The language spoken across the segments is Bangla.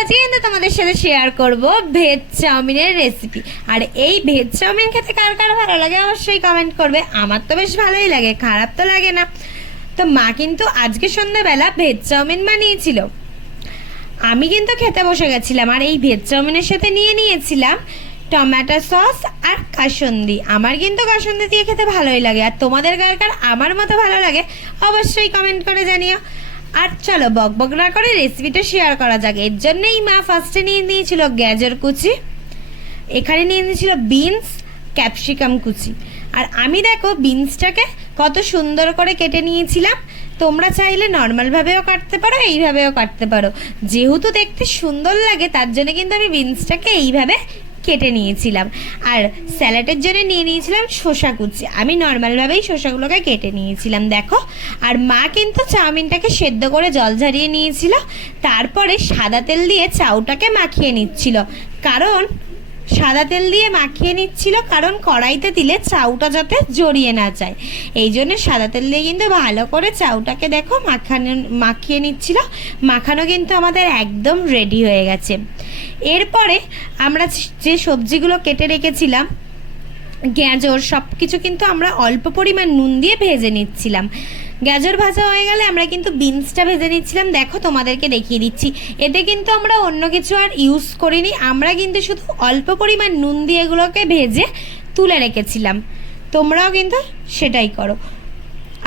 আজকে কিন্তু তোমাদের সাথে শেয়ার করব, ভেজ চাউমিনের রেসিপি আর এই ভেজ চাউমিন খেতে কার কার ভালো লাগে অবশ্যই কমেন্ট করবে। আমার তো বেশ ভালোই লাগে, খারাপ তো লাগে না। তো মা কিন্তু আজকে সন্ধ্যাবেলা ভেজ চাউমিন বানিয়েছিল। আমি কিন্তু খেতে বসে গেছিলাম আর এই ভেজ চাউমিনের সাথে নিয়ে নিয়েছিলাম টমেটো সস আর কাসন্দি। আমার কিন্তু কাসন্দি দিয়ে খেতে ভালোই লাগে। আর তোমাদের কার কার আমার মতো ভালো লাগে, অবশ্যই কমেন্ট করে জানিও। আর চলো বক বক না করে রেসিপিটা শেয়ার করা যাক। এর জন্যই মা ফার্স্টে নিয়ে নিয়েছিল গ্যাজর কুচি, এখানে নিয়ে নিয়েছিল বিনস ক্যাপসিকাম কুচি। আর আমি দেখো বিনসটাকে কত সুন্দর করে কেটে নিয়েছিলাম। তোমরা চাইলে নর্মালভাবেও কাটতে পারো, এইভাবেও কাটতে পারো। যেহেতু দেখতে সুন্দর লাগে, তার জন্য কিন্তু আমি বিনসটাকে এইভাবে কেটে নিয়েছিলাম। আর স্যালাডের জন্য নিয়ে নিয়েছিলাম শসা কুচি। আমি নর্মালভাবেই শসাগুলোকে কেটে নিয়েছিলাম, দেখো। আর মা কিন্তু চাউমিনটাকে সেদ্ধ করে জল ঝরিয়ে নিয়েছিল, তারপরে সাদা তেল দিয়ে চাউটাকে মাখিয়ে নিচ্ছিল। কারণ সাদা তেল দিয়ে মাখিয়ে নিচ্ছিল, কারণ কড়াইতে দিলে চাউটা যাতে জড়িয়ে না যায়। এই জন্য সাদা তেল দিয়ে কিন্তু ভালো করে চাউটাকে দেখো মাখানো, মাখিয়ে নিচ্ছিল। মাখানো কিন্তু আমাদের একদম রেডি হয়ে গেছে। এরপরে আমরা যে সবজিগুলো কেটে রেখেছিলাম, গাজর সব কিছু কিন্তু আমরা অল্প পরিমাণ নুন দিয়ে ভেজে নিচ্ছিলাম। গাজর ভাজা হয়ে গেলে আমরা কিন্তু বিনসটা ভেজে নিচ্ছিলাম। দেখো তোমাদেরকে দেখিয়ে দিচ্ছি। এতে কিন্তু আমরা অন্য কিছু আর ইউজ করিনি। আমরা কিন্তু শুধু অল্প পরিমাণ নুন দিয়ে এগুলোকে ভেজে তুলে রেখেছিলাম। তোমরাও কিন্তু সেটাই করো।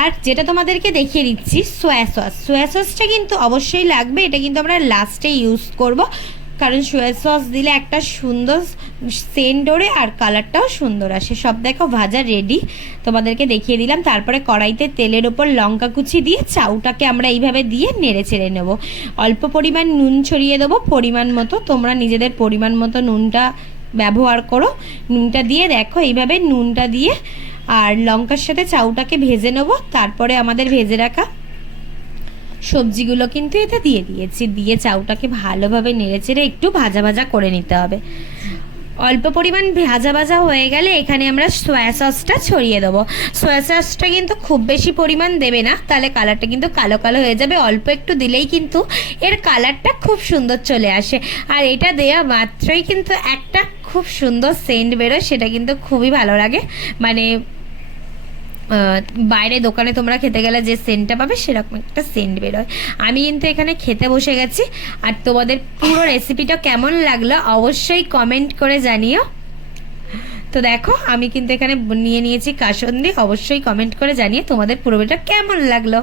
আর যেটা তোমাদেরকে দেখিয়ে দিচ্ছি সোয়া সস সোয়া সসটা কিন্তু অবশ্যই লাগবে। এটা কিন্তু আমরা লাস্টে ইউজ করব। কারণ সোয়া সস দিলে একটা সুন্দর সেন্ট ওড়ে আর কালারটাও সুন্দর আসে। সব দেখো ভাজা রেডি তোমাদেরকে দেখিয়ে দিলাম। তারপরে কড়াইতে তেলের ওপর লঙ্কা কুচি দিয়ে চাউটাকে আমরা এইভাবে দিয়ে নেড়ে চেড়ে নেব। অল্প পরিমাণ নুন ছড়িয়ে দেবো। পরিমাণ মতো তোমরা নিজেদের পরিমাণ মতো নুনটা ব্যবহার করো। নুনটা দিয়ে দেখো এইভাবে নুনটা দিয়ে আর লঙ্কার সাথে চাউটাকে ভেজে নেব। তারপরে আমাদের ভেজে রাখা সবজিগুলো কিন্তু এতে দিয়ে দিয়েছি। দিয়ে চাউটাকে ভালোভাবে নেড়েচেড়ে একটু ভাজা ভাজা করে নিতে হবে। অল্প পরিমাণ ভাজা ভাজা হয়ে গেলে এখানে আমরা সয়া সসটা ছড়িয়ে দেবো। সয়া সসটা কিন্তু খুব বেশি পরিমাণ দেবে না, তাহলে কালারটা কিন্তু কালো কালো হয়ে যাবে। অল্প একটু দিলেই কিন্তু এর কালারটা খুব সুন্দর চলে আসে। আর এটা দেওয়া মাত্রই কিন্তু একটা খুব সুন্দর সেন্ট বেরোয়, সেটা কিন্তু খুবই ভালো লাগে। মানে বাইরে দোকানে তোমরা খেতে গেলে যে সেন্টটা পাবে সেরকম একটা সেন্ট বেরোয়। আমি কিন্তু এখানে খেতে বসে গেছি। আর তোমাদের পুরো রেসিপিটা কেমন লাগল অবশ্যই কমেন্ট করে জানিও। তো দেখো, আমি কিন্তু এখানে নিয়ে নিয়েছি কাসন্দি। অবশ্যই কমেন্ট করে জানিয়ে তোমাদের পুরোটা কেমন লাগল।